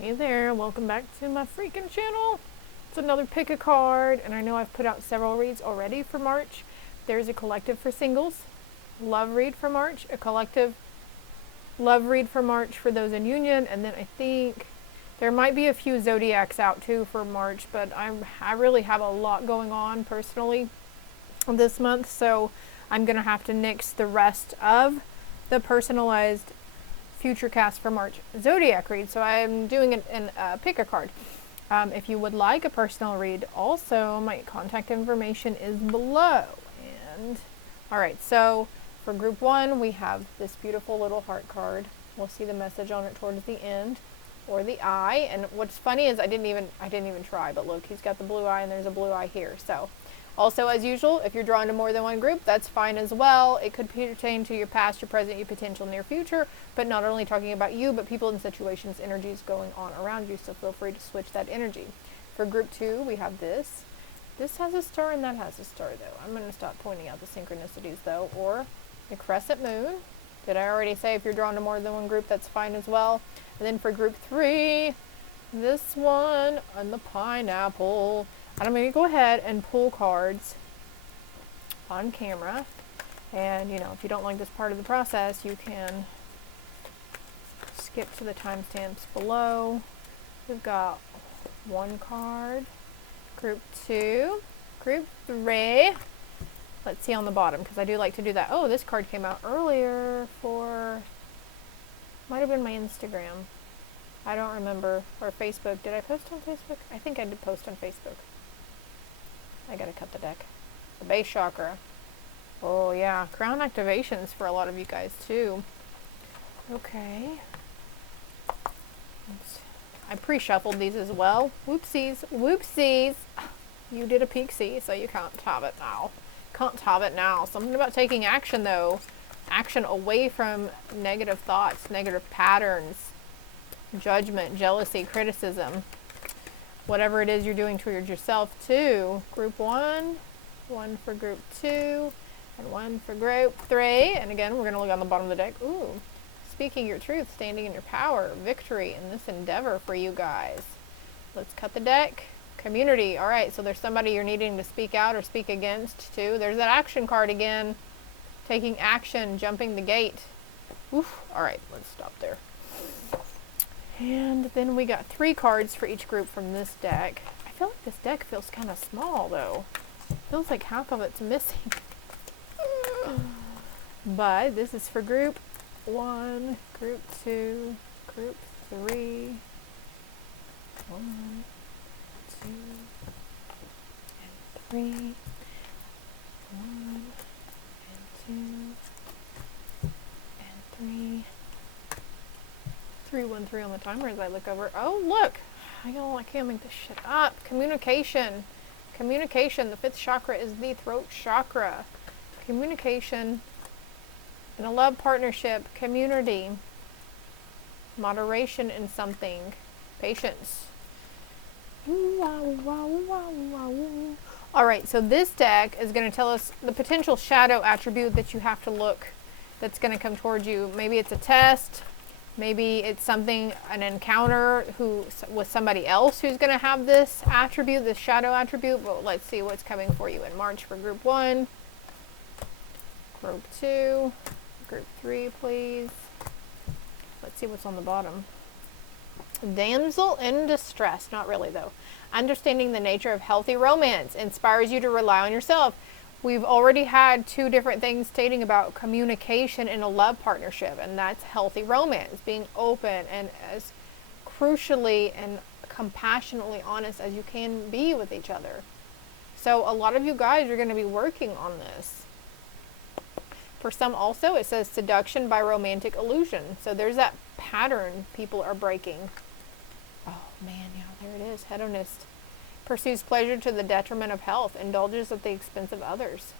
Hey there, welcome back to my freaking channel. It's another pick a card, and I know I've put out several reads already for March. There's a collective for singles, love read for March, a collective love read for March for those in union, and then I think there might be a few zodiacs out too for March, but I really have a lot going on personally this month, so I'm gonna have to nix the rest of the personalized future cast for March zodiac read. So I'm doing a pick a card. If you would like a personal read, also my contact information is below. And all right, so for group one, we have this beautiful little heart card. We'll see the message on it towards the end, or the eye. And what's funny is I didn't even try, but look, he's got the blue eye and there's a blue eye here. So also, as usual, if you're drawn to more than one group, that's fine as well. It could pertain to your past, your present, your potential near future, but not only talking about you, but people and situations, energies going on around you, so feel free to switch that energy. For group two, we have this. This has a star and that has a star, though. I'm going to stop pointing out the synchronicities, though, or the crescent moon. Did I already say if you're drawn to more than one group, that's fine as well? And then for group three, this one on the pineapple. And I'm going to go ahead and pull cards on camera. And, you know, if you don't like this part of the process, you can skip to the timestamps below. We've got one card, group two, group three. Let's see on the bottom, because I do like to do that. Oh, this card came out earlier for, might have been my Instagram. I don't remember. Or Facebook. Did I post on Facebook? I think I did post on Facebook. I gotta cut the deck. The base chakra. Oh yeah, crown activations for a lot of you guys too. Okay. I pre-shuffled these as well. Whoopsies, whoopsies. You did a peek-see, so you can't have it now. Can't have it now. Something about taking action though. Action away from negative thoughts, negative patterns, judgment, jealousy, criticism. Whatever it is you're doing towards yourself too. Group one, one for group two, and one for group three. And again, we're going to look on the bottom of the deck. Ooh, speaking your truth, standing in your power, victory in this endeavor for you guys. Let's cut the deck. Community. All right, so there's somebody you're needing to speak out or speak against too. There's that action card again. Taking action, jumping the gate. Oof. All right, let's stop there. And then we got three cards for each group from this deck. I feel like this deck feels kind of small though. Feels like half of it's missing. But this is for group one, group two, group three. One, two, and three. One, and two, and three. 313 on the timer as I look over. Oh, look! I can't make this shit up. Communication. Communication. The fifth chakra is the throat chakra. Communication in a love partnership. Community. Moderation in something. Patience. Alright, so this deck is going to tell us the potential shadow attribute that you have to look, that's going to come towards you. Maybe it's a test. Maybe it's something, an encounter with somebody else who's going to have this attribute, this shadow attribute. But let's see what's coming for you in March for group one, group two, group three, please. Let's see what's on the bottom. Damsel in distress. Not really, though. Understanding the nature of healthy romance inspires you to rely on yourself. We've already had two different things stating about communication in a love partnership, and that's healthy romance, being open and as crucially and compassionately honest as you can be with each other. So a lot of you guys are going to be working on this. For some also, it says seduction by romantic illusion. So there's that pattern people are breaking. Oh man, yeah, there it is, hedonist. Pursues pleasure to the detriment of health, indulges at the expense of others.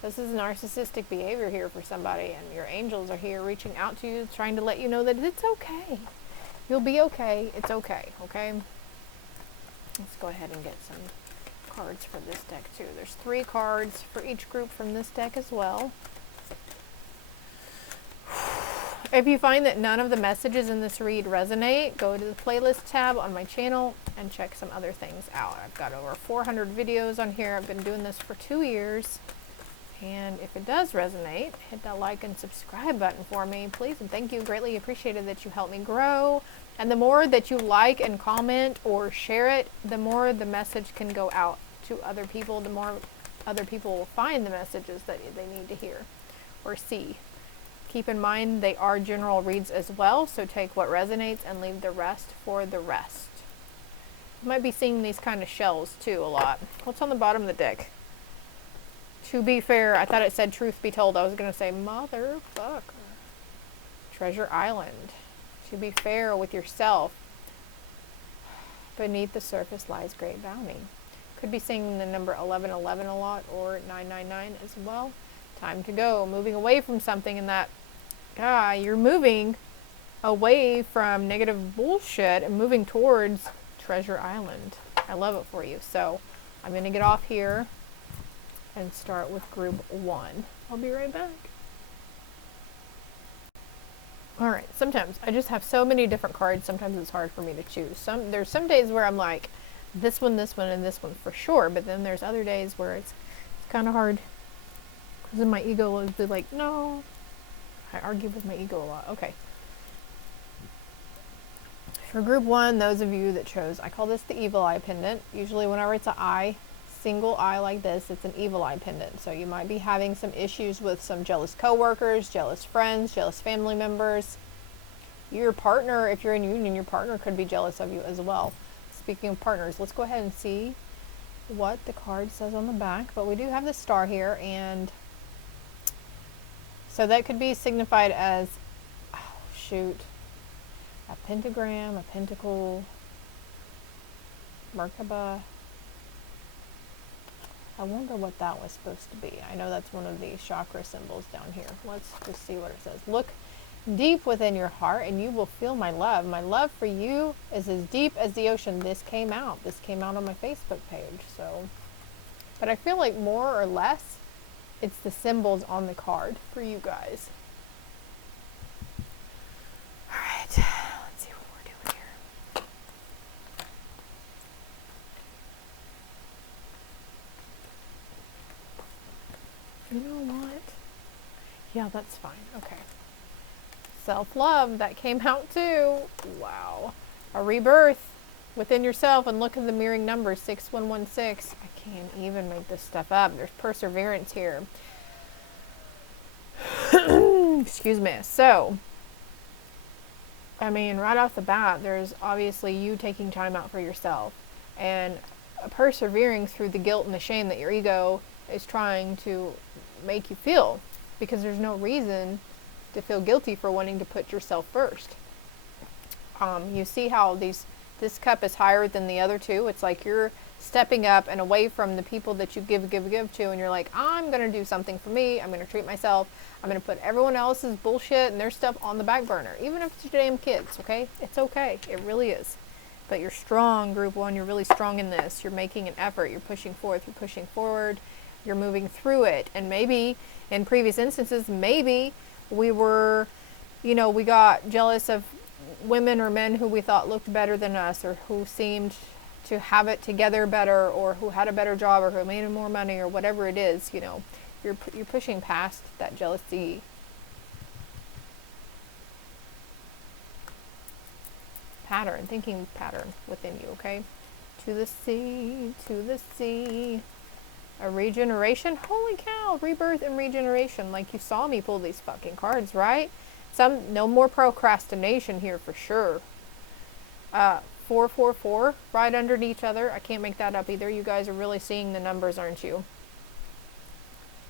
This is narcissistic behavior here for somebody, and your angels are here reaching out to you, trying to let you know that it's okay. You'll be okay. It's okay, okay? Let's go ahead and get some cards for this deck too. There's three cards for each group from this deck as well. If you find that none of the messages in this read resonate, go to the playlist tab on my channel and check some other things out. I've got over 400 videos on here. I've been doing this for 2 years. And if it does resonate, hit that like and subscribe button for me, please. And thank you. Greatly appreciated that you help me grow. And the more that you like and comment or share it, the more the message can go out to other people, the more other people will find the messages that they need to hear or see. Keep in mind they are general reads as well, so take what resonates and leave the rest for the rest. You might be seeing these kind of shells too a lot. What's on the bottom of the deck? To be fair, I thought it said truth be told. I was going to say motherfucker. Treasure Island. To be fair with yourself. Beneath the surface lies great bounty. Could be seeing the number 1111 a lot, or 999 as well. Time to go. Moving away from something in that, you're moving away from negative bullshit and moving towards Treasure Island. I love it for you. So I'm going to get off here and start with group 1. I'll be right back. Alright, sometimes I just have so many different cards, sometimes it's hard for me to choose. There's some days where I'm like, this one, and this one for sure, but then there's other days where it's kind of hard, because then my ego will be like, no. I argue with my ego a lot. Okay. For group 1, those of you that chose, I call this the evil eye pendant. Usually whenever it's an eye, single eye like this, it's an evil eye pendant. So you might be having some issues with some jealous coworkers, jealous friends, jealous family members. Your partner, if you're in union, your partner could be jealous of you as well. Speaking of partners, let's go ahead and see what the card says on the back. But we do have the star here, and so that could be signified as, a pentagram, a pentacle, Merkaba. I wonder what that was supposed to be. I know that's one of the chakra symbols down here. Let's just see what it says. Look deep within your heart and you will feel my love. My love for you is as deep as the ocean. This came out on my Facebook page. So, but I feel like more or less it's the symbols on the card for you guys. All right, let's see what we're doing here. You know what? Yeah, that's fine. Okay. Self-love, that came out too. Wow. A rebirth within yourself, and look at the mirroring number 6116. I can't even make this stuff up. There's perseverance here. Excuse me. So, I mean, right off the bat, there's obviously you taking time out for yourself and persevering through the guilt and the shame that your ego is trying to make you feel, because there's no reason to feel guilty for wanting to put yourself first. You see how this cup is higher than the other two. It's like you're stepping up and away from the people that you give to, and you're like, I'm going to do something for me. I'm going to treat myself. I'm going to put everyone else's bullshit and their stuff on the back burner, even if it's your damn kids, okay? It's okay. It really is. But you're strong, group 1. You're really strong in this. You're making an effort. You're pushing forth. You're pushing forward. You're moving through it. And maybe in previous instances, maybe we were, we got jealous of women or men who we thought looked better than us, or who seemed to have it together better, or who had a better job, or who made more money, or whatever it is. You're pushing past that jealousy thinking pattern within you. Okay, to the sea. A regeneration. Holy cow, rebirth and regeneration. Like, you saw me pull these fucking cards, right? No more procrastination here for sure. 444 right underneath each other. I can't make that up either. You guys are really seeing the numbers, aren't you?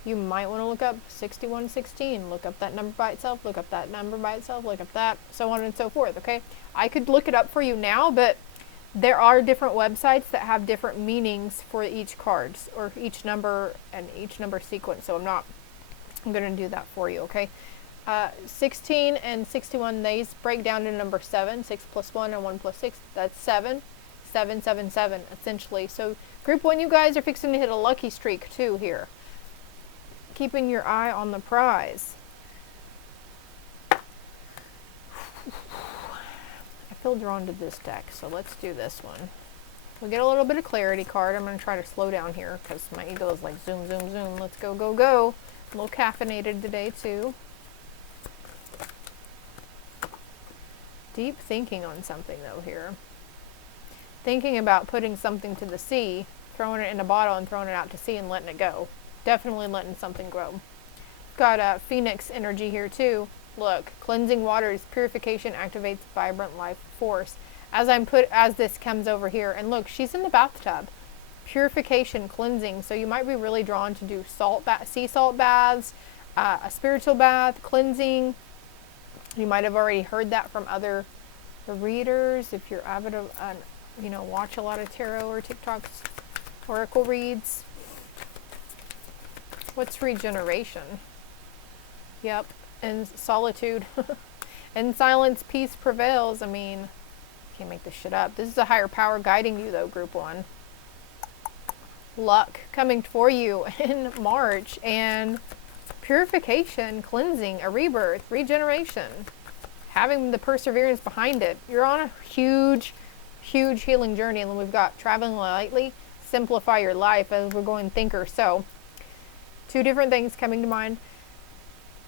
You might want to look up 6116. Look up that number by itself. Look up that number by itself. Look up that, so on and so forth. Okay, I could look it up for you now, but there are different websites that have different meanings for each cards, or each number and each number sequence. So I'm going to do that for you. Okay. 16 and 61, they break down to number 7. 6 plus 1 and 1 plus 6. That's 7. 777 essentially. So group 1, you guys are fixing to hit a lucky streak too here. Keeping your eye on the prize. feel drawn to this deck, so let's do this one. We get a little bit of clarity card. I'm going to try to slow down here because my ego is like zoom, zoom, zoom. Let's go, go, go. A little caffeinated today too. Deep thinking on something though here. Thinking about putting something to the sea, throwing it in a bottle and throwing it out to sea and letting it go. Definitely letting something grow. Got Phoenix energy here too. Look, cleansing waters, purification activates vibrant life force. As this comes over here, and look, she's in the bathtub. Purification, cleansing. So you might be really drawn to do sea salt baths, a spiritual bath, cleansing. You might have already heard that from other readers if you're avid of, watch a lot of tarot or TikTok's oracle reads. What's regeneration? Yep, and solitude. In silence, peace prevails. I mean, can't make this shit up. This is a higher power guiding you though, group 1. Luck coming for you in March, and purification, cleansing, a rebirth, regeneration, having the perseverance behind it. You're on a huge, huge healing journey. And then we've got traveling lightly, simplify your life, as we're going thinker. So 2 different things coming to mind.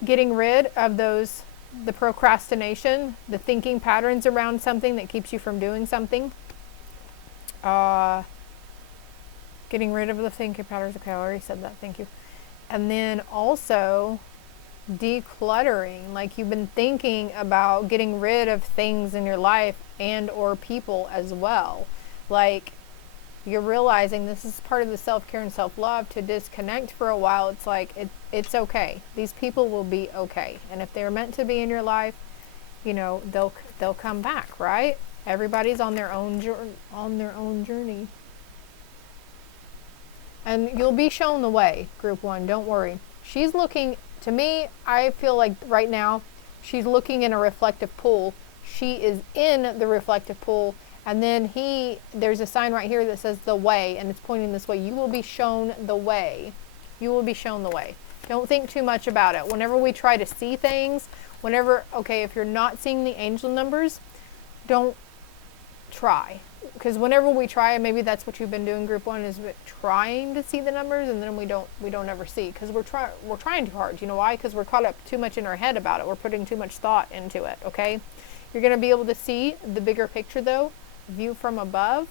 Getting rid of the procrastination, the thinking patterns around something that keeps you from doing something. Getting rid of the thinking patterns. Okay, I already said that. Thank you. And then also decluttering. Like, you've been thinking about getting rid of things in your life and or people as well. Like, you're realizing this is part of the self-care and self-love, to disconnect for a while. It's like, it's okay. These people will be okay. And if they're meant to be in your life, they'll come back, right? Everybody's on their own journey. And you'll be shown the way, group 1. Don't worry. She's looking, to me, I feel like right now, she's looking in a reflective pool. She is in the reflective pool. And then there's a sign right here that says the way, and it's pointing this way. You will be shown the way. You will be shown the way. Don't think too much about it. Whenever we try to see things, if you're not seeing the angel numbers, don't try. Because whenever we try, maybe that's what you've been doing, group 1, is trying to see the numbers, and then we don't ever see, because we're trying too hard. You know why? Because we're caught up too much in our head about it. We're putting too much thought into it, okay? You're going to be able to see the bigger picture, though. View from above.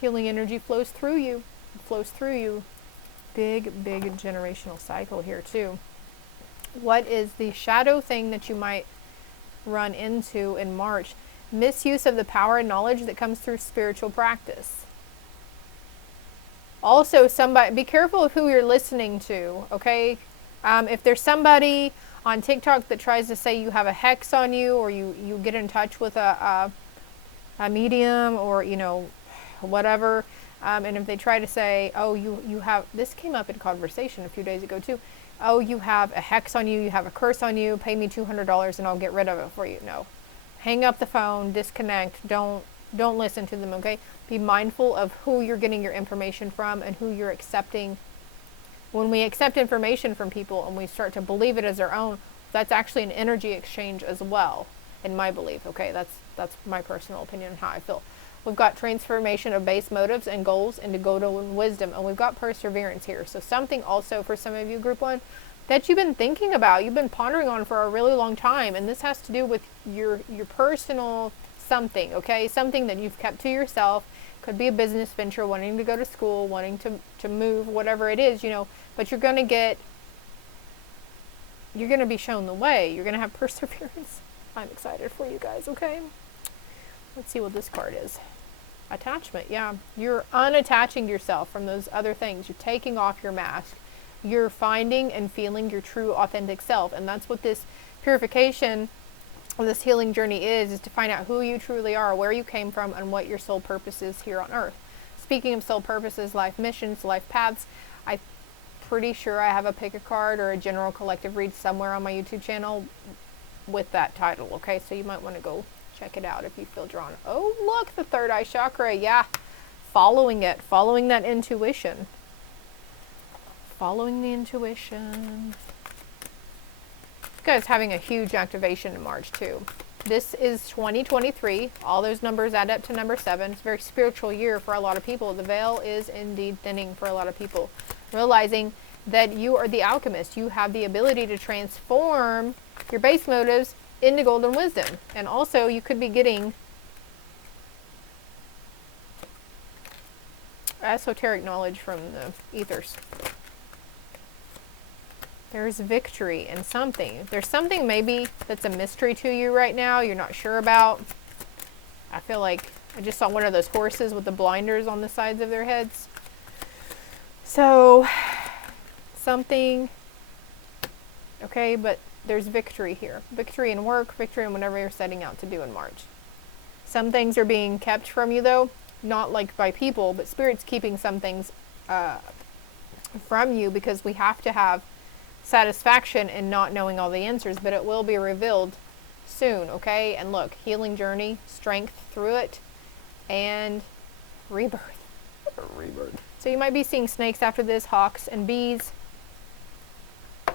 Healing energy flows through you. It flows through you. Big, big generational cycle here, too. What is the shadow thing that you might run into in March? Misuse of the power and knowledge that comes through spiritual practice. Also, be careful of who you're listening to, okay? If there's somebody on TikTok that tries to say you have a hex on you, or you get in touch with a medium, or whatever, and if they try to say, oh, you have, this came up in conversation a few days ago too, oh, you have a hex on you, you have a curse on you, pay me $200 and I'll get rid of it for you. No. Hang up the phone, disconnect, don't listen to them, okay? Be mindful of who you're getting your information from and who you're accepting. When we accept information from people and we start to believe it as our own, that's actually an energy exchange as well, in my belief, okay? That's my personal opinion on how I feel. We've got transformation of base motives and goals into golden wisdom, and we've got perseverance here. So something also for some of you, group 1, that you've been thinking about, you've been pondering on for a really long time, and this has to do with your personal something, okay? Something that you've kept to yourself. Could be a business venture, wanting to go to school, wanting to move, whatever it is, but you're going to be shown the way. You're going to have perseverance. I'm excited for you guys, okay? Let's see what this card is. Attachment, yeah. You're unattaching yourself from those other things. You're taking off your mask. You're finding and feeling your true, authentic self. And that's what this purification, this healing journey is to find out who you truly are, where you came from, and what your soul purpose is here on earth. Speaking of soul purposes, life missions, life paths, I'm pretty sure I have a pick a card or a general collective read somewhere on my YouTube channel with that title, okay? So you might want to go check it out if you feel drawn. Oh, look, the third eye chakra, yeah. Following it, following that intuition. Following the intuition. This guy's having a huge activation in March too. This is 2023. All those numbers add up to number 7. It's a very spiritual year for a lot of people. The veil is indeed thinning for a lot of people. Realizing that you are the alchemist. You have the ability to transform your base motives into golden wisdom. And also you could be getting esoteric knowledge from the ethers. There's victory in something. There's something maybe that's a mystery to you right now you're not sure about. I feel like I just saw one of those horses with the blinders on the sides of their heads. So something, okay, but there's victory here. Victory in work, victory in whatever you're setting out to do in March. Some things are being kept from you though, not like by people, but Spirit's keeping some things from you because we have to have satisfaction in not knowing all the answers, but it will be revealed soon, okay? And look, healing journey, strength through it, and rebirth. Rebirth. So you might be seeing snakes after this, hawks and bees. If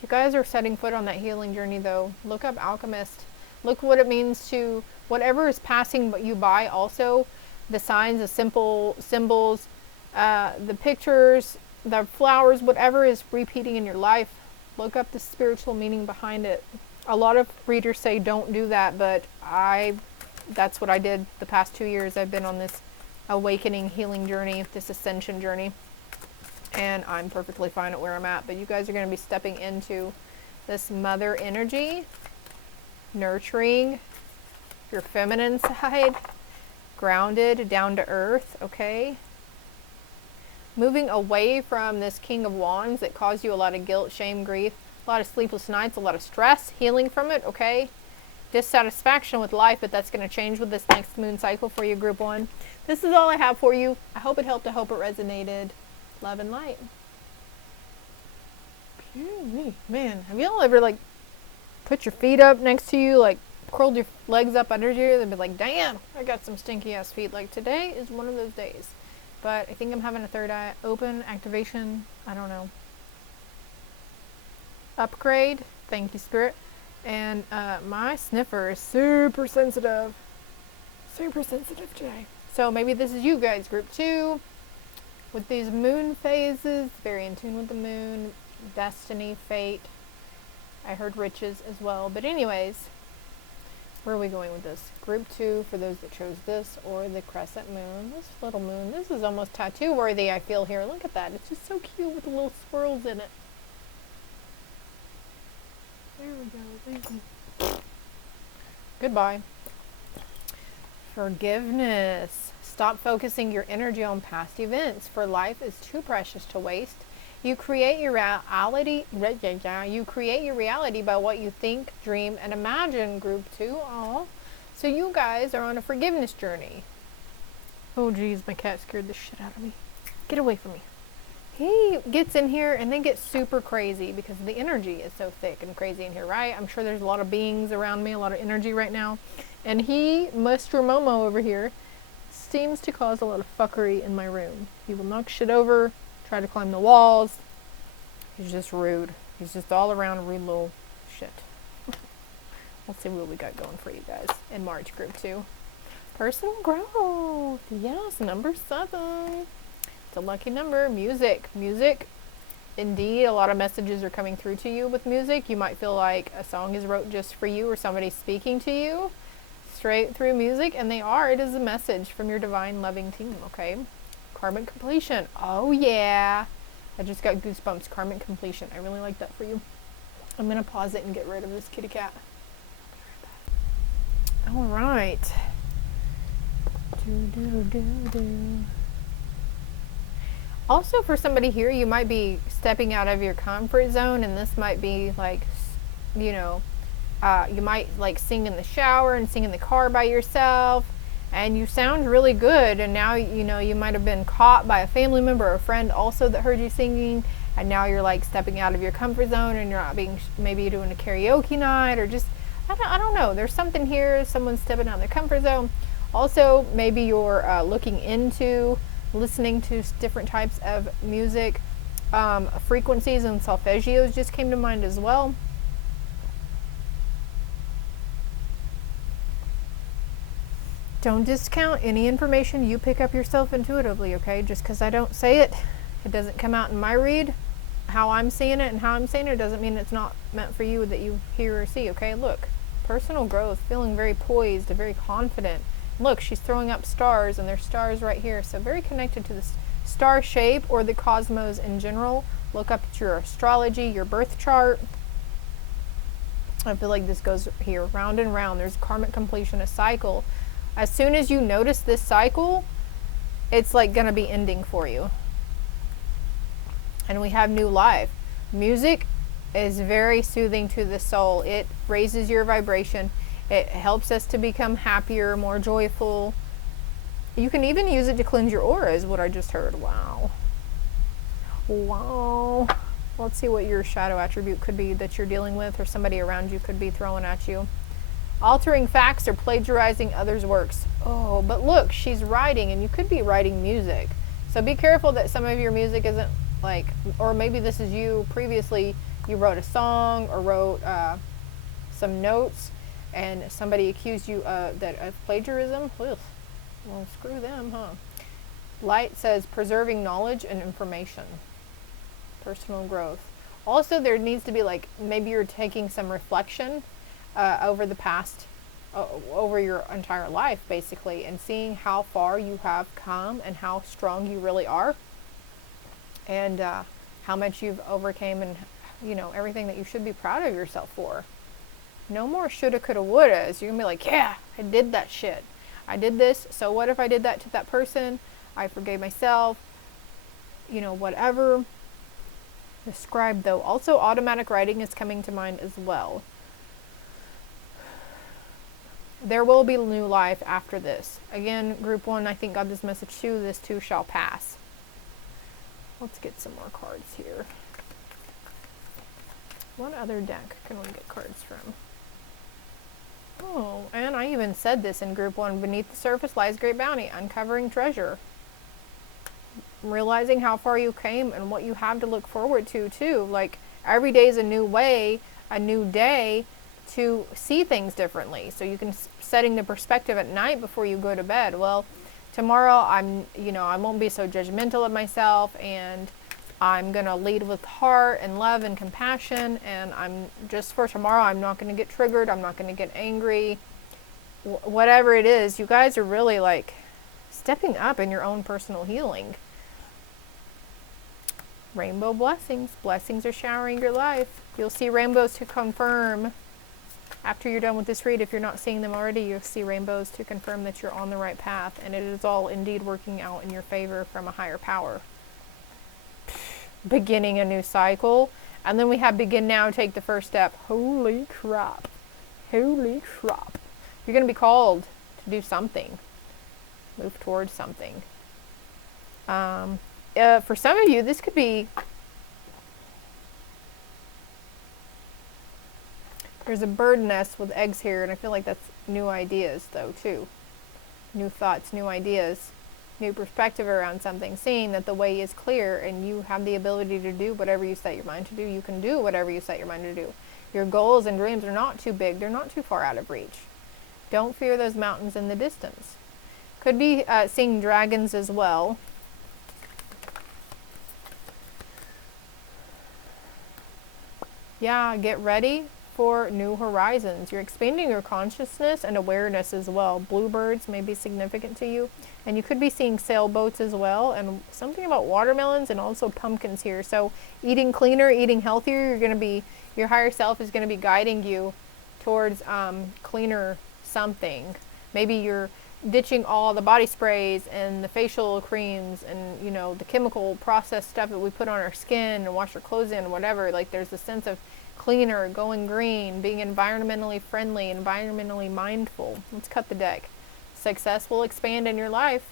you guys are setting foot on that healing journey though, look up alchemist. Look what it means to whatever is passing you by. Also, the signs, the simple symbols, the pictures, the flowers, whatever is repeating in your life, look up the spiritual meaning behind it. A lot of readers say don't do that, but that's what I did the past 2 years. I've been on this awakening, healing journey, this ascension journey, and I'm perfectly fine at where I'm at. But you guys are going to be stepping into this mother energy, nurturing your feminine side, grounded, down to earth, okay? Moving away from this King of Wands that caused you a lot of guilt, shame, grief, a lot of sleepless nights, a lot of stress, healing from it, okay? Dissatisfaction with life, but that's going to change with this next moon cycle for you, Group 1. This is all I have for you. I hope it helped. I hope it resonated. Love and light. Man, have y'all ever, like, put your feet up next to you, like, curled your legs up under you, and be like, damn, I got some stinky-ass feet. Like, today is one of those days. But I think I'm having a third eye open, activation, I don't know. Upgrade, thank you, Spirit. And my sniffer is super sensitive. Super sensitive today. So maybe this is you guys, Group 2. With these moon phases, very in tune with the moon, destiny, fate. I heard riches as well. But anyways, where are we going with this? Group 2, for those that chose this, or the crescent moon. This little moon, this is almost tattoo worthy, I feel here. Look at that. It's just so cute with the little swirls in it. There we go. Thank you. Goodbye. Forgiveness. Stop focusing your energy on past events, for life is too precious to waste. You create your reality. You create your reality by what you think, dream, and imagine. Group 2. Aw. So you guys are on a forgiveness journey. Oh geez, my cat scared the shit out of me. Get away from me. He gets in here and they get super crazy because the energy is so thick and crazy in here, right? I'm sure there's a lot of beings around me, a lot of energy right now. And he, Mr. Momo over here, seems to cause a lot of fuckery in my room. He will knock shit over, try to climb the walls. He's just rude. He's just all around rude little shit. Let's see what we got going for you guys in March, Group 2. Personal growth. Yes, number 7. It's a lucky number. Music. Music. Indeed, a lot of messages are coming through to you with music. You might feel like a song is wrote just for you or somebody's speaking to you straight through music, and they are. It is a message from your divine loving team, okay? Karmic completion. Oh, yeah. I just got goosebumps. Karmic completion. I really like that for you. I'm going to pause it and get rid of this kitty cat. All right. Also, for somebody here, you might be stepping out of your comfort zone, and this might be like, you know, you might like sing in the shower and sing in the car by yourself, and you sound really good, and now, you know, you might have been caught by a family member or a friend also that heard you singing, and now you're like stepping out of your comfort zone, and you're not being, maybe you're doing a karaoke night, or just, I don't know, there's something here, someone's stepping out of their comfort zone. Also, maybe you're looking into listening to different types of music. Frequencies and solfeggios just came to mind as well. Don't discount any information you pick up yourself intuitively, okay? Just because I don't say it, it doesn't come out in my read. How I'm seeing it and how I'm saying it doesn't mean it's not meant for you, that you hear or see, okay? Look, personal growth, feeling very poised, very confident. Look, she's throwing up stars, and there's stars right here. So very connected to this star shape or the cosmos in general. Look up at your astrology, your birth chart. I feel like this goes here round and round. There's karmic completion, a cycle. As soon as you notice this cycle, it's like going to be ending for you. And we have new life. Music is very soothing to the soul. It raises your vibration. It helps us to become happier, more joyful. You can even use it to cleanse your aura, is what I just heard. Wow. Wow. Let's see what your shadow attribute could be that you're dealing with, or somebody around you could be throwing at you. Altering facts or plagiarizing others' works. Oh, but look, she's writing, and you could be writing music. So be careful that some of your music isn't like, or maybe this is you previously, you wrote a song or wrote some notes, and somebody accused you of plagiarism. Ugh. Well, screw them, huh? Light says preserving knowledge and information. Personal growth. Also, there needs to be like, maybe you're taking some reflection over the past, over your entire life, basically, and seeing how far you have come and how strong you really are, and how much you've overcame, and you know, everything that you should be proud of yourself for. No more shoulda, coulda, wouldas. You're gonna be like, yeah, I did that shit. I did this, so what if I did that to that person? I forgave myself, you know, whatever. The scribe, though. Also, automatic writing is coming to mind as well. There will be new life after this. Again, group 1, I think got this message too. This too shall pass. Let's get some more cards here. What other deck can we get cards from? Oh, and I even said this in group 1. Beneath the surface lies great bounty. Uncovering treasure. Realizing how far you came and what you have to look forward to too. Like, every day is a new way, a new day to see things differently. So you can setting the perspective at night before you go to bed. Well, tomorrow I won't be so judgmental of myself, and I'm going to lead with heart and love and compassion, and I'm just for tomorrow, I'm not going to get triggered, I'm not going to get angry. Whatever it is, you guys are really like stepping up in your own personal healing. Rainbow blessings. Blessings are showering your life. You'll see rainbows to confirm. After you're done with this read, if you're not seeing them already, you'll see rainbows to confirm that you're on the right path, and it is all indeed working out in your favor from a higher power. Beginning a new cycle. And then we have begin now, take the first step. Holy crap. Holy crap. You're going to be called to do something. Move towards something. For some of you, this could be, there's a bird nest with eggs here, and I feel like that's new ideas though too. New thoughts, new ideas, new perspective around something, seeing that the way is clear and you have the ability to do whatever you set your mind to do. You can do whatever you set your mind to do. Your goals and dreams are not too big. They're not too far out of reach. Don't fear those mountains in the distance. Could be seeing dragons as well. Yeah, get ready for new horizons. You're expanding your consciousness and awareness as well. Bluebirds may be significant to you. And you could be seeing sailboats as well. And something about watermelons and also pumpkins here. So eating cleaner, eating healthier, your higher self is going to be guiding you towards cleaner something. Maybe you're ditching all the body sprays and the facial creams and, you know, the chemical processed stuff that we put on our skin and wash our clothes in, whatever. Like, there's a sense of cleaner, going green, being environmentally friendly, environmentally mindful. Let's cut the deck. Success will expand in your life.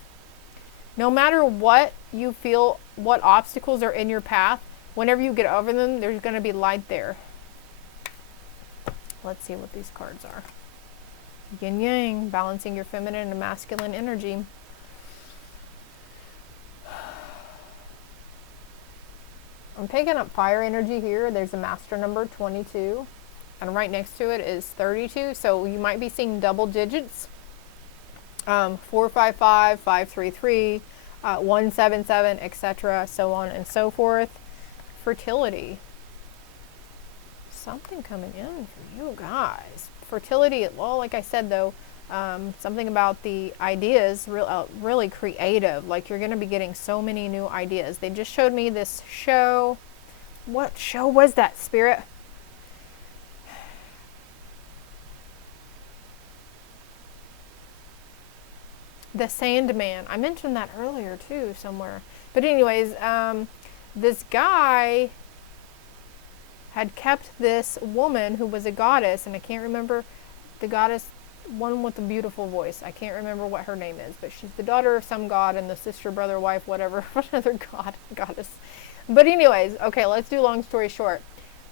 No matter what you feel, what obstacles are in your path, whenever you get over them, there's going to be light there. Let's see what these cards are. Yin Yang, balancing your feminine and masculine energy. I'm picking up fire energy here. There's a master number 22, and right next to it is 32. So you might be seeing double digits 455, 533, 177, etc., so on and so forth. Fertility. Something coming in for you guys. Fertility, well, like I said though, something about the ideas, really creative. Like you're going to be getting so many new ideas. They just showed me this show. What show was that, Spirit? The Sandman. I mentioned that earlier too somewhere. But anyways, this guy had kept this woman who was a goddess, and I can't remember the goddess, one with the beautiful voice. I can't remember what her name is, but she's the daughter of some god and the sister, brother, wife, whatever, another goddess. But anyways, okay, let's do long story short.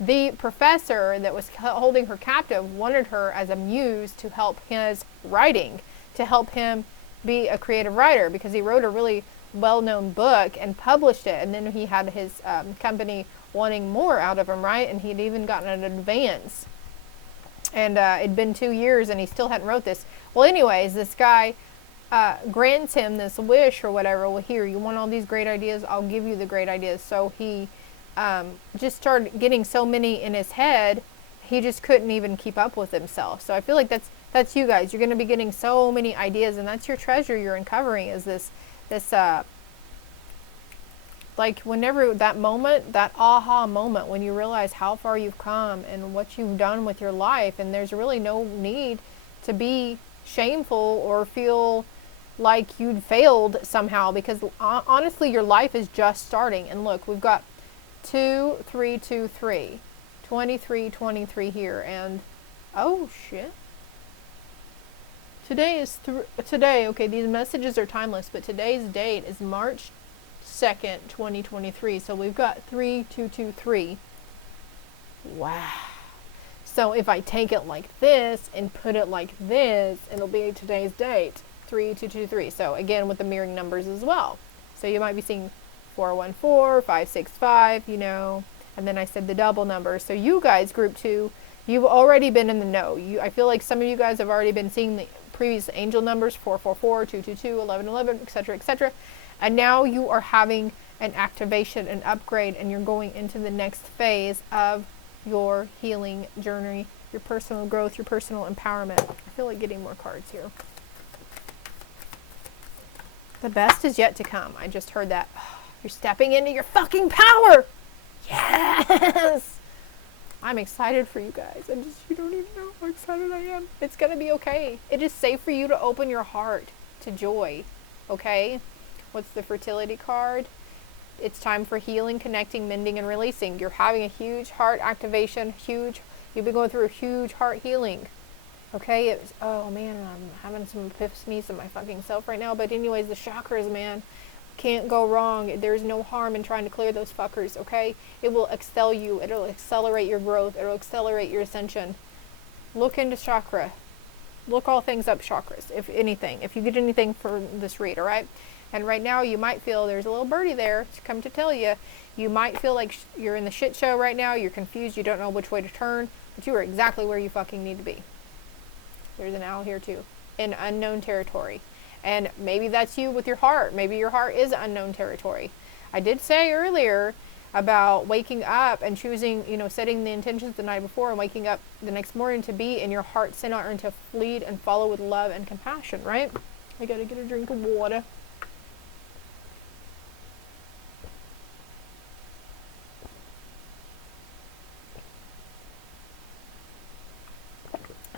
The professor that was holding her captive wanted her as a muse to help his writing, to help him be a creative writer, because he wrote a really well-known book and published it, and then he had his company wanting more out of him, right? And he'd even gotten an advance, and it'd been 2 years and he still hadn't wrote this. Well, anyways, this guy grants him this wish or whatever. Well, here, you want all these great ideas, I'll give you the great ideas. So he just started getting so many in his head, he just couldn't even keep up with himself. So I feel like that's you guys. You're going to be getting so many ideas, and that's your treasure you're uncovering, is this like whenever that moment, that aha moment, when you realize how far you've come and what you've done with your life, and there's really no need to be shameful or feel like you'd failed somehow, because honestly your life is just starting. And look, we've got 2 3 2 3 23 23 here, and oh shit, today is today, okay, these messages are timeless, but today's date is March 2nd, 2023. So we've got 3223. Wow. So if I take it like this and put it like this, it'll be today's date, 3223. So again, with the mirroring numbers as well. So you might be seeing 414, 565, you know, and then I said the double numbers. So you guys, group 2, you've already been in the know. I feel like some of you guys have already been seeing the previous angel numbers, 444, 222, 1111, etc., etc. And now you are having an activation, an upgrade, and you're going into the next phase of your healing journey, your personal growth, your personal empowerment. I feel like getting more cards here. The best is yet to come. I just heard that. You're stepping into your fucking power. Yes! I'm excited for you guys. You don't even know how excited I am. It's going to be okay. It is safe for you to open your heart to joy. Okay? What's the fertility card? It's time for healing, connecting, mending, and releasing. You're having a huge heart activation, you've been going through a huge heart healing. Okay? Oh man, I'm having some epiphanies in my fucking self right now. But anyways, the chakras, man, can't go wrong. There's no harm in trying to clear those fuckers, okay? It will excel you. It'll accelerate your growth. It'll accelerate your ascension. Look into chakra. Look all things up chakras, if anything. If you get anything from this read, all right? And right now you might feel there's a little birdie there to come to tell you. You might feel like you're in the shit show right now. You're confused. You don't know which way to turn. But you are exactly where you fucking need to be. There's an owl here too. In unknown territory. And maybe that's you with your heart. Maybe your heart is unknown territory. I did say earlier about waking up and choosing, setting the intentions the night before and waking up the next morning to be in your heart center and to lead and follow with love and compassion, right? I gotta get a drink of water.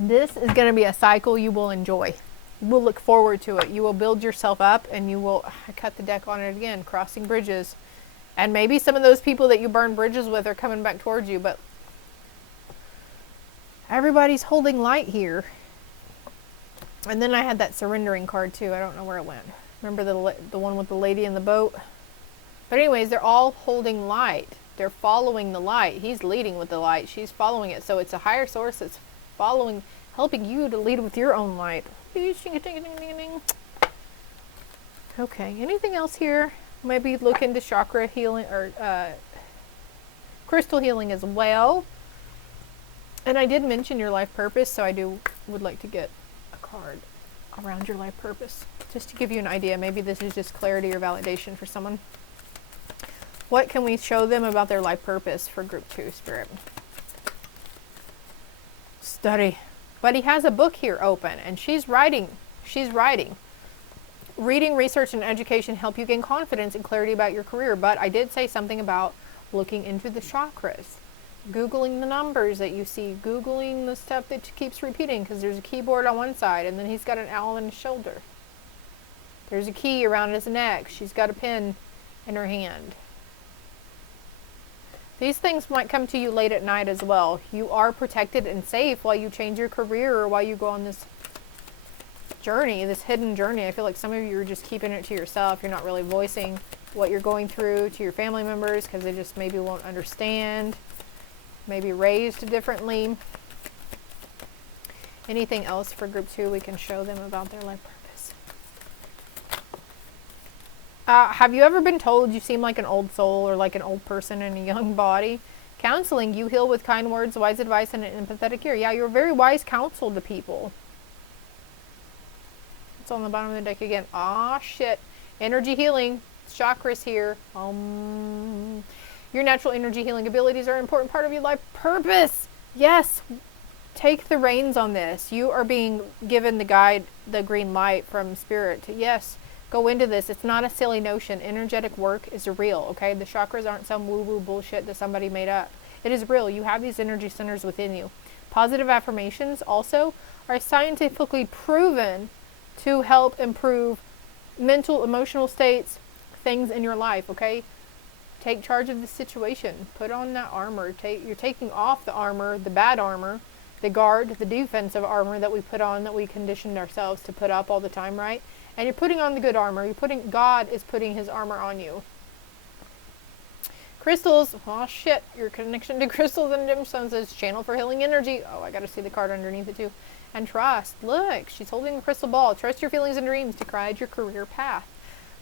This is going to be a cycle you will enjoy. You will look forward to it. You will build yourself up, and you will cut the deck on it again, crossing bridges. And maybe some of those people that you burn bridges with are coming back towards you, but everybody's holding light here. And then I had that surrendering card too. I don't know where it went. Remember the one with the lady in the boat? But anyways, they're all holding light. They're following the light. He's leading with the light. She's following it. So it's a higher source that's helping you to lead with your own light. Okay, anything else here? Maybe look into chakra healing or crystal healing as well. And I did mention your life purpose, so I would like to get a card. Oh, around your life purpose. Just to give you an idea, maybe this is just clarity or validation for someone. What can we show them about their life purpose for group 2, Spirit? Study. But he has a book here open, and she's writing. She's writing. Reading, research, and education help you gain confidence and clarity about your career. But I did say something about looking into the chakras. Googling the numbers that you see. Googling the stuff that keeps repeating, because there's a keyboard on one side, and then he's got an owl on his shoulder. There's a key around his neck. She's got a pen in her hand. These things might come to you late at night as well. You are protected and safe while you change your career or while you go on this journey, this hidden journey. I feel like some of you are just keeping it to yourself. You're not really voicing what you're going through to your family members because they just maybe won't understand, maybe raised differently. Anything else for group 2 we can show them about their life purpose? Have you ever been told you seem like an old soul or like an old person in a young body? Counseling, you heal with kind words, wise advice, and an empathetic ear. Yeah, you're very wise counsel to people. It's on the bottom of the deck again. Ah, shit. Energy healing. Chakras here. Your natural energy healing abilities are an important part of your life purpose. Yes. Take the reins on this. You are being given the guide, the green light from Spirit to, yes, go into this. It's not a silly notion. Energetic work is real, okay? The chakras aren't some woo-woo bullshit that somebody made up. It is real. You have these energy centers within you. Positive affirmations also are scientifically proven to help improve mental, emotional states, things in your life, okay? Take charge of the situation. Put on that armor. You're taking off the armor, the bad armor, the guard, the defensive armor that we put on, that we conditioned ourselves to put up all the time, right? And you're putting on the good armor. God is putting his armor on you. Crystals. Oh, shit. Your connection to crystals and gemstones is channel for healing energy. Oh, I got to see the card underneath it, too. And trust. Look, she's holding a crystal ball. Trust your feelings and dreams to guide your career path.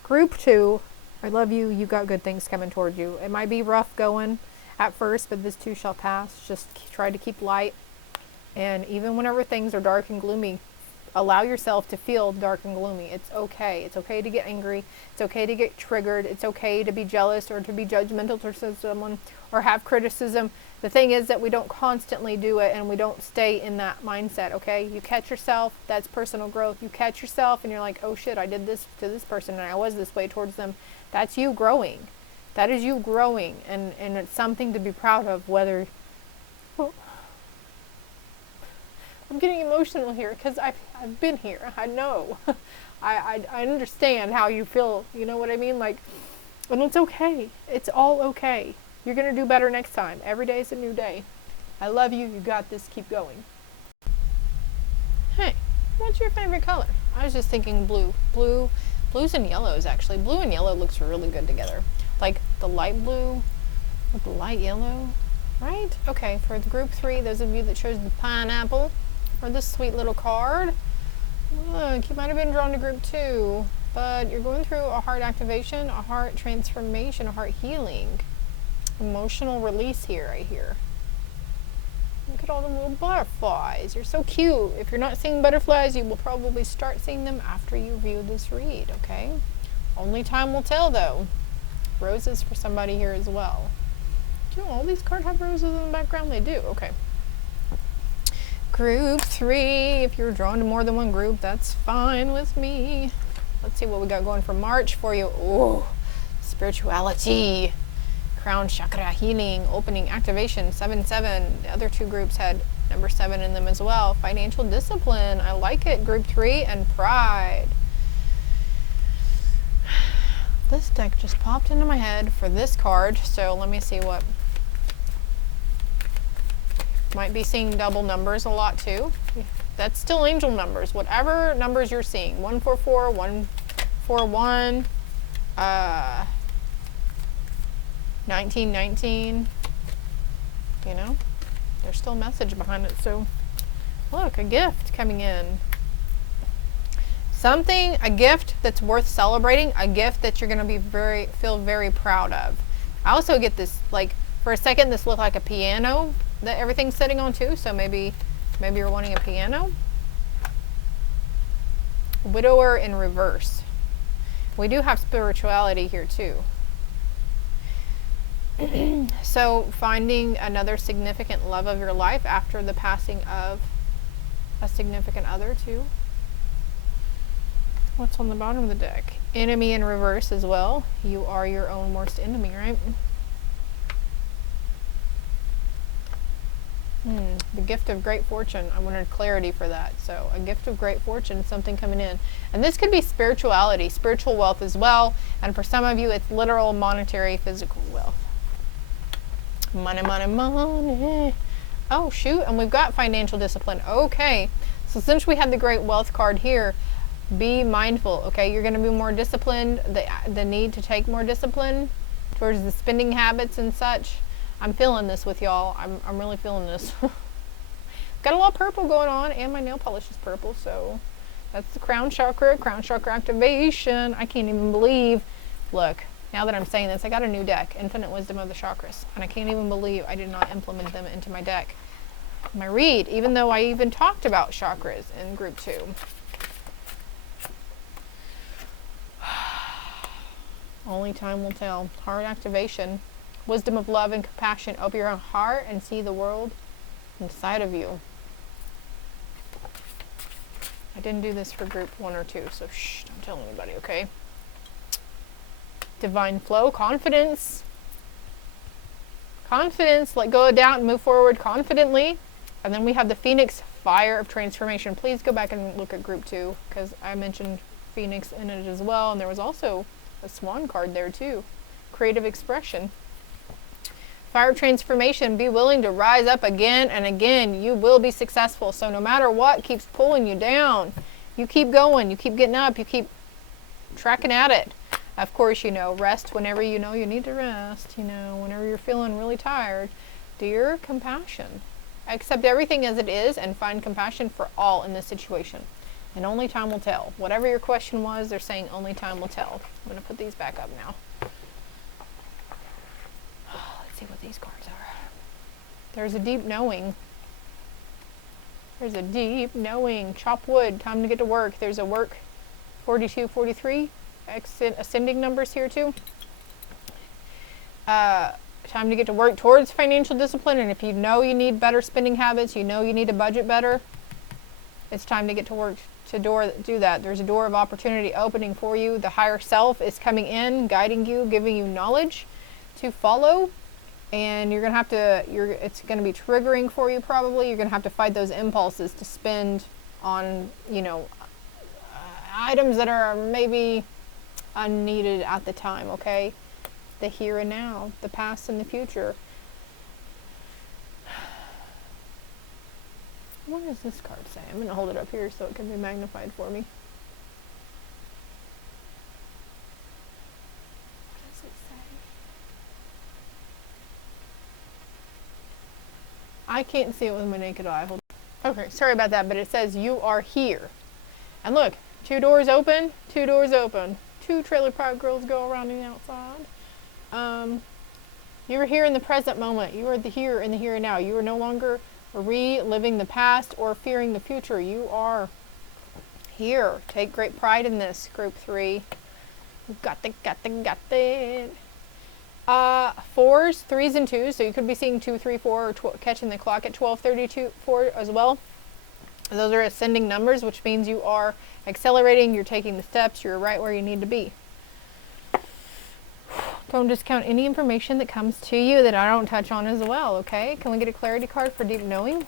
Group 2. I love you. You got good things coming toward you. It might be rough going at first, but this too shall pass. Just try to keep light. And even whenever things are dark and gloomy, allow yourself to feel dark and gloomy. It's okay. It's okay to get angry. It's okay to get triggered. It's okay to be jealous or to be judgmental towards someone or have criticism. The thing is that we don't constantly do it and we don't stay in that mindset, okay? You catch yourself. That's personal growth. You catch yourself and you're like, oh shit, I did this to this person and I was this way towards them. That's you growing. That is you growing. And it's something to be proud of, whether... Well, I'm getting emotional here because I've been here. I know. I understand how you feel. You know what I mean? Like, and it's okay. It's all okay. You're going to do better next time. Every day is a new day. I love you. You got this. Keep going. Hey, what's your favorite color? I was just thinking blue. Blues and yellows, actually. Blue and yellow looks really good together. Like the light blue with the light yellow. Right? Okay, for the group 3, those of you that chose the pineapple, or this sweet little card. Look, you might have been drawn to group 2, but you're going through a heart activation, a heart transformation, a heart healing. Emotional release here, I hear. Look at all the little butterflies. You're so cute. If you're not seeing butterflies, you will probably start seeing them after you view this read, okay? Only time will tell, though. Roses for somebody here as well. Do all these cards have roses in the background? They do, okay. Group 3, if you're drawn to more than one group, that's fine with me. Let's see what we got going for March for you. Oh, spirituality, crown chakra healing, opening activation, 7-7. The other 2 groups had number 7 in them as well. Financial discipline, I like it. Group 3 and pride. This deck just popped into my head for this card, so let me see what. Might be seeing double numbers a lot too. That's still angel numbers. Whatever numbers you're seeing. 144, 141, 1919. You know, there's still a message behind it. So, look, a gift coming in. Something, a gift that's worth celebrating. A gift that you're going to feel very proud of. I also get this, like, for a second, this looked like a piano that everything's sitting on too, so maybe you're wanting a piano. Widower in reverse. We do have spirituality here too. So finding another significant love of your life after the passing of a significant other too. What's on the bottom of the deck? Enemy in reverse as well. You are your own worst enemy, right? The gift of great fortune. I wanted clarity for that. So a gift of great fortune, something coming in. And this could be spirituality, spiritual wealth as well. And for some of you, it's literal, monetary, physical wealth. Money, money, money. Oh, shoot. And we've got financial discipline. Okay. So since we had the great wealth card here, be mindful, okay? You're going to be more disciplined. The need to take more discipline towards the spending habits and such. I'm feeling this with y'all. I'm really feeling this. Got a lot of purple going on, and my nail polish is purple, so that's the crown chakra activation. I can't even believe. Look, now that I'm saying this, I got a new deck, Infinite Wisdom of the Chakras, and I can't even believe I did not implement them into my deck. My read, even though I even talked about chakras in group 2. Only time will tell. Heart activation. Wisdom of love and compassion. Open your own heart and see the world inside of you. I didn't do this for group 1 or 2, so shh, don't tell anybody, okay? Divine flow. Confidence. Confidence. Let go of doubt and move forward confidently. And then we have the Phoenix, fire of transformation. Please go back and look at group 2, because I mentioned Phoenix in it as well. And there was also a swan card there too. Creative expression. Fire of transformation. Be willing to rise up again and again. You will be successful. So no matter what keeps pulling you down, you keep going. You keep getting up. You keep tracking at it. Of course, you know, rest whenever you know you need to rest. You know, whenever you're feeling really tired. Dear compassion. Accept everything as it is and find compassion for all in this situation. And only time will tell. Whatever your question was, they're saying only time will tell. I'm going to put these back up now. Let's see what these cards are. There's a deep knowing. There's a deep knowing. Chop wood. Time to get to work. There's a work 42, 43. Ascending numbers here too. Time to get to work towards financial discipline. And if you know you need better spending habits, you know you need to budget better, it's time to get to work to do that. There's a door of opportunity opening for you. The higher self is coming in, guiding you, giving you knowledge to follow. And you're going to have to, it's going to be triggering for you probably. You're going to have to fight those impulses to spend on, you know, items that are maybe unneeded at the time, okay? The here and now, the past and the future. What does this card say? I'm going to hold it up here so it can be magnified for me. What does it say? I can't see it with my naked eye. Hold on. Okay, sorry about that, but it says you are here. And look, 2 doors open, 2 doors open. 2 trailer park girls go around on the outside. You are here in the present moment. You are here in the here and now. You are no longer reliving the past or fearing the future. You are here. Take great pride in this, group 3. Got it. 4s, 3s, and 2s. So you could be seeing 2, 3, 4, or catching the clock at 12:32, 4 as well. Those are ascending numbers, which means you are accelerating. You're taking the steps. You're right where you need to be. Don't discount any information that comes to you that I don't touch on as well, okay? Can we get a clarity card for deep knowing?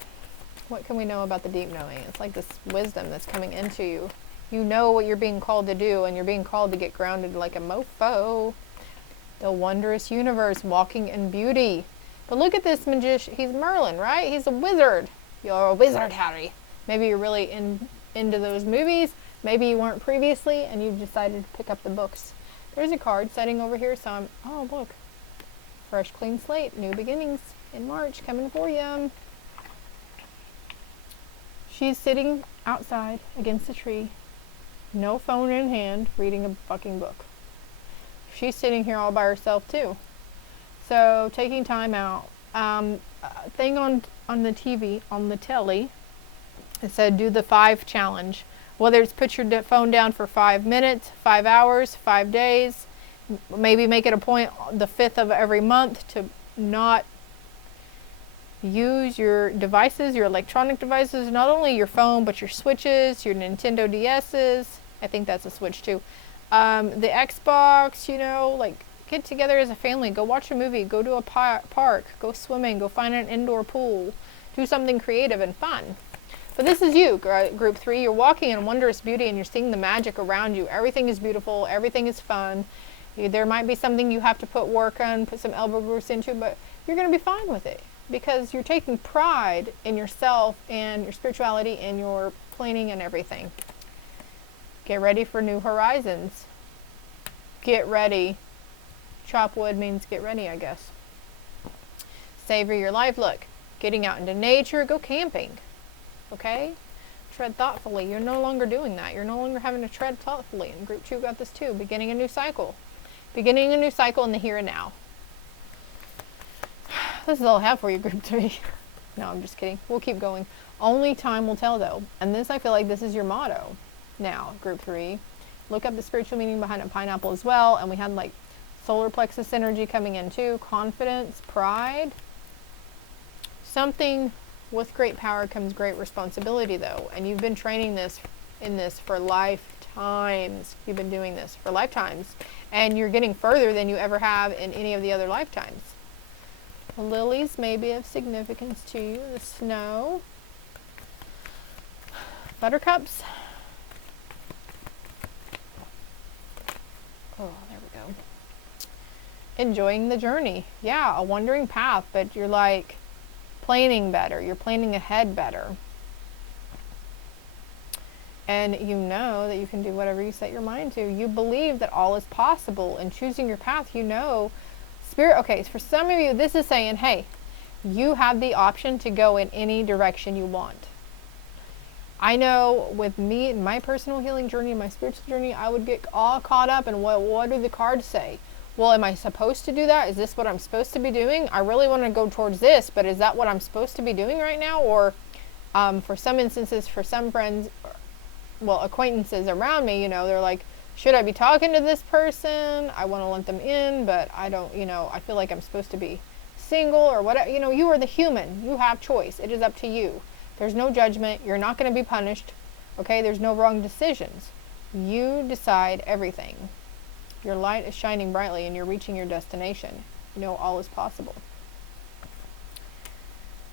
What can we know about the deep knowing? It's like this wisdom that's coming into you. You know what you're being called to do, and you're being called to get grounded like a mofo. The wondrous universe, walking in beauty. But look at this magician. He's Merlin, right? He's a wizard. You're a wizard, Harry. Maybe you're really into those movies. Maybe you weren't previously, and you've decided to pick up the books. There's a card sitting over here, so I'm, oh look, fresh clean slate, new beginnings in March coming for you. She's sitting outside against a tree, no phone in hand, reading a fucking book. She's sitting here all by herself too. So taking time out. Thing on the TV, on the telly, it said do the 5 challenge. Whether it's put your phone down for 5 minutes, 5 hours, 5 days, maybe make it a point the 5th of every month to not use your devices, your electronic devices, not only your phone, but your Switches, your Nintendo DS's. I think that's a Switch too. The Xbox, you know, like get together as a family, go watch a movie, go to a park, go swimming, go find an indoor pool, do something creative and fun. But this is you, group 3. You're walking in wondrous beauty and you're seeing the magic around you. Everything is beautiful. Everything is fun. There might be something you have to put work on, put some elbow grease into, but you're going to be fine with it because you're taking pride in yourself and your spirituality and your planning and everything. Get ready for new horizons. Get ready. Chop wood means get ready, I guess. Savor your life. Look, getting out into nature, go camping. Okay? Tread thoughtfully. You're no longer doing that. You're no longer having to tread thoughtfully. And group 2 got this too. Beginning a new cycle. Beginning a new cycle in the here and now. This is all I have for you, group 3. No, I'm just kidding. We'll keep going. Only time will tell, though. And this, I feel like this is your motto. Now, group 3. Look up the spiritual meaning behind a pineapple as well. And we had like solar plexus energy coming in too. Confidence, pride. Something with great power comes great responsibility, though. And you've been training this for lifetimes. You've been doing this for lifetimes. And you're getting further than you ever have in any of the other lifetimes. The lilies may be of significance to you. The snow. Buttercups. Oh, there we go. Enjoying the journey. Yeah, a wandering path, but you're like planning better. You're planning ahead better. And you know that you can do whatever you set your mind to. You believe that all is possible. And choosing your path, you know, Spirit, okay, so for some of you, this is saying, hey, you have the option to go in any direction you want. I know with me and my personal healing journey, my spiritual journey, I would get all caught up in what do the cards say? Well, am I supposed to do that? Is this what I'm supposed to be doing? I really want to go towards this, but is that what I'm supposed to be doing right now? Or for some instances, for some friends, well, acquaintances around me, you know, they're like, should I be talking to this person? I want to let them in, but I don't, you know, I feel like I'm supposed to be single or whatever. You know, you are the human. You have choice. It is up to you. There's no judgment. You're not going to be punished. Okay? There's no wrong decisions. You decide everything. Your light is shining brightly and you're reaching your destination. You know, all is possible.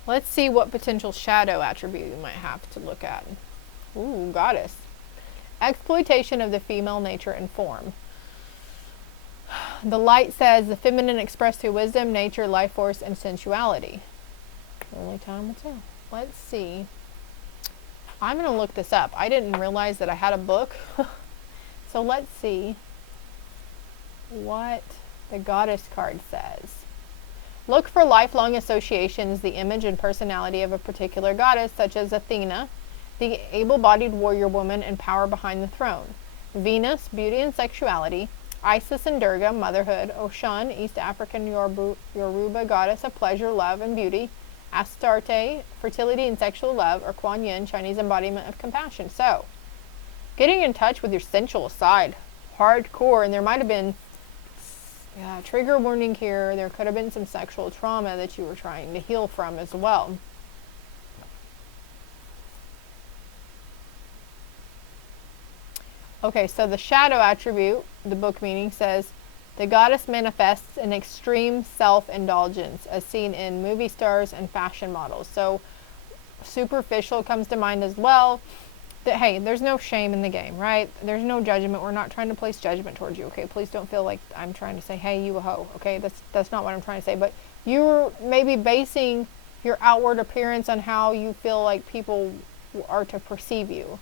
Let's see what potential shadow attribute you might have to look at. Ooh, goddess. Exploitation of the female nature and form. The light says the feminine expressed through wisdom, nature, life force, and sensuality. Only time will tell. Let's see. I'm going to look this up. I didn't realize that I had a book. So let's see what the goddess card says. Look for lifelong associations, the image and personality of a particular goddess, such as Athena, the able-bodied warrior woman and power behind the throne. Venus, beauty and sexuality. Isis and Durga, motherhood. Oshun, East African Yoruba goddess of pleasure, love, and beauty. Astarte, fertility and sexual love. Or Kuan Yin, Chinese embodiment of compassion. So, getting in touch with your sensual side. Hardcore. And there might have been, trigger warning here. There could have been some sexual trauma that you were trying to heal from as well. Okay, so the shadow attribute, the book meaning, says, the goddess manifests an extreme self-indulgence as seen in movie stars and fashion models. So superficial comes to mind as well. That, hey, there's no shame in the game, right? There's no judgment. We're not trying to place judgment towards you, okay? Please don't feel like I'm trying to say, hey, you a hoe, okay? That's not what I'm trying to say. But you're maybe basing your outward appearance on how you feel like people are to perceive you.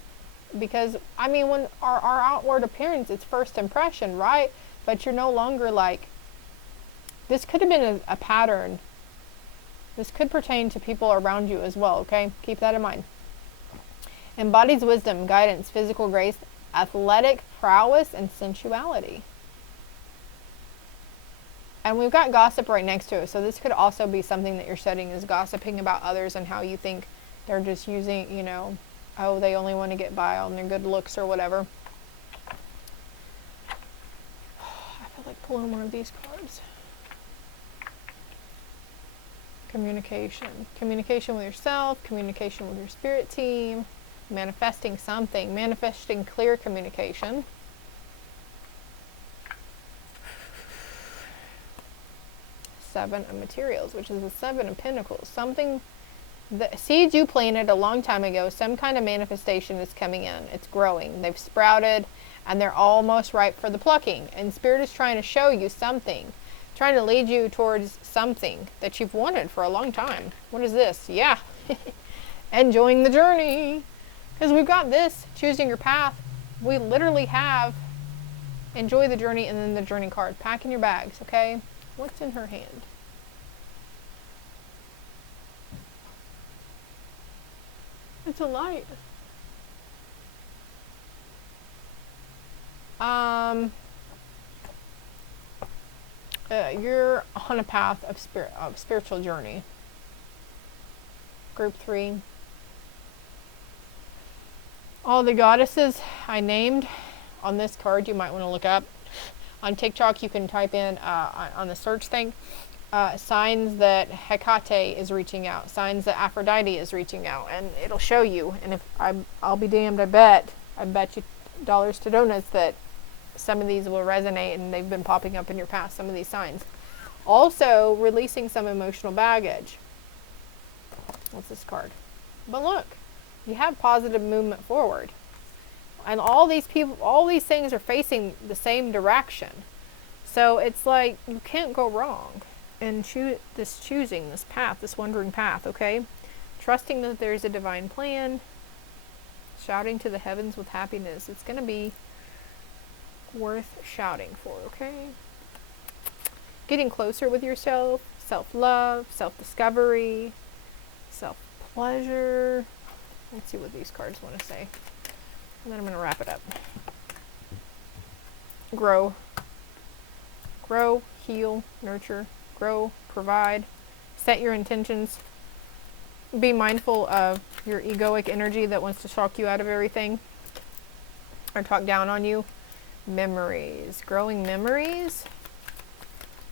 Because, I mean, when our outward appearance, it's first impression, right? But you're no longer like, this could have been a pattern. This could pertain to people around you as well, okay? Keep that in mind. Embodies wisdom, guidance, physical grace, athletic prowess, and sensuality. And we've got gossip right next to it, so this could also be something that you're studying is gossiping about others and how you think they're just using, you know, oh, they only want to get by on their good looks or whatever. I feel like pulling more of these cards. Communication. Communication with yourself, communication with your spirit team, manifesting something, manifesting clear communication. Seven of materials, which is the Seven of Pentacles. Something, the seeds you planted a long time ago, some kind of manifestation is coming in. It's growing. They've sprouted and they're almost ripe for the plucking. And Spirit is trying to show you something, trying to lead you towards something that you've wanted for a long time. What is this? Yeah. Enjoying the journey. Because we've got this, choosing your path. We literally have enjoy the journey and then the journey card. Pack in your bags, okay? What's in her hand? It's a light. You're on a path of spiritual journey. Group 3. All the goddesses I named on this card you might want to look up. On TikTok, you can type in on the search thing, signs that Hecate is reaching out, signs that Aphrodite is reaching out, and it'll show you. And if I'll be damned, I bet you dollars to donuts that some of these will resonate, and they've been popping up in your past, some of these signs. Also, releasing some emotional baggage. What's this card? But look, you have positive movement forward. And all these people, all these things are facing the same direction. So it's like you can't go wrong in choosing this path, this wandering path, okay? Trusting that there's a divine plan. Shouting to the heavens with happiness. It's going to be worth shouting for, okay? Getting closer with yourself, self-love, self-discovery, self-pleasure. Let's see what these cards want to say. And then I'm going to wrap it up. Grow. Grow, heal, nurture, grow, provide. Set your intentions. Be mindful of your egoic energy that wants to talk you out of everything or talk down on you. Memories. Growing memories.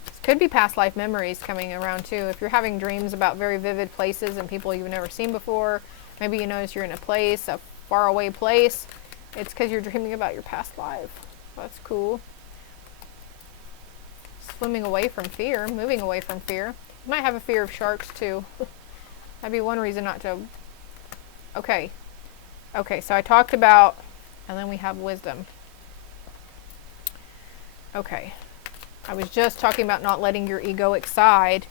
This could be past life memories coming around too. If you're having dreams about very vivid places and people you've never seen before, maybe you notice you're in a place, a faraway place. It's because you're dreaming about your past life. That's cool. Swimming away from fear, moving away from fear. You might have a fear of sharks too. That'd be one reason not to. Okay. Okay, so I talked about, and then we have wisdom. Okay. I was just talking about not letting your egoic side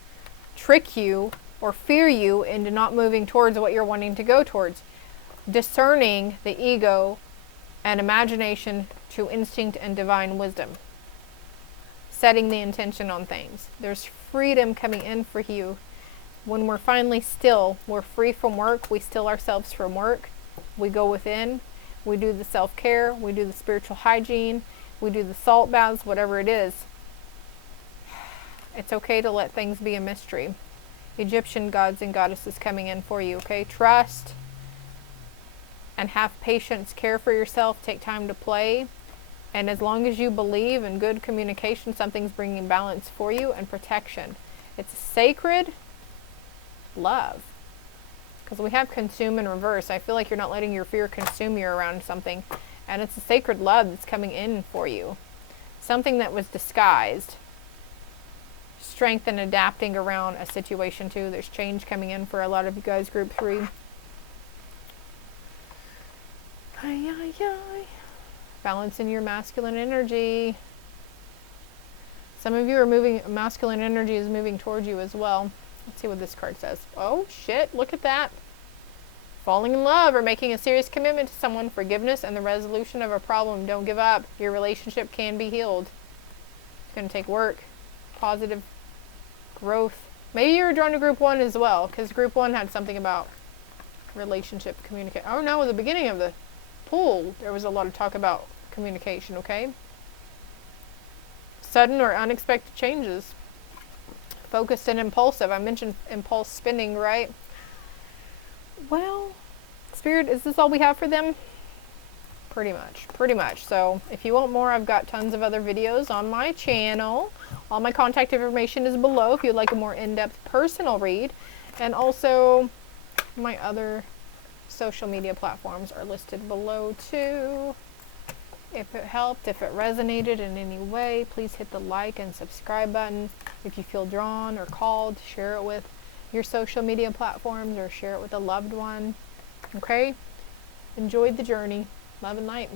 trick you or fear you into not moving towards what you're wanting to go towards. Discerning the ego and imagination to instinct and divine wisdom. Setting the intention on things. There's freedom coming in for you. When we're finally still, we're free from work, we still ourselves from work. We go within, we do the self-care, we do the spiritual hygiene, we do the salt baths, whatever it is. It's okay to let things be a mystery. Egyptian gods and goddesses coming in for you, okay? Trust and have patience, care for yourself, take time to play. And as long as you believe in good communication, something's bringing balance for you and protection. It's sacred love. Because we have consume in reverse. I feel like you're not letting your fear consume you around something. And it's a sacred love that's coming in for you. Something that was disguised. Strength and adapting around a situation too. There's change coming in for a lot of you guys, group 3. Ay, ay, ay. Balance in your masculine energy. Some of you are moving, masculine energy is moving towards you as well. Let's see what this card says. Oh shit, look at that. Falling in love or making a serious commitment to someone, forgiveness and the resolution of a problem. Don't give up. Your relationship can be healed. It's going to take work, positive growth. Maybe you were drawn to group 1 as well, because group 1 had something about relationship, communicate. Oh no, at the beginning of the pool, there was a lot of talk about communication, okay? Sudden or unexpected changes. Focused and impulsive. I mentioned impulse spending, right? Well, Spirit, is this all we have for them? Pretty much. So if you want more, I've got tons of other videos on my channel. All my contact information is below if you'd like a more in-depth personal read. And also my other social media platforms are listed below too. If it helped, if it resonated in any way, please hit the like and subscribe button. If you feel drawn or called, share it with your social media platforms or share it with a loved one. Okay? Enjoy the journey. Love and light.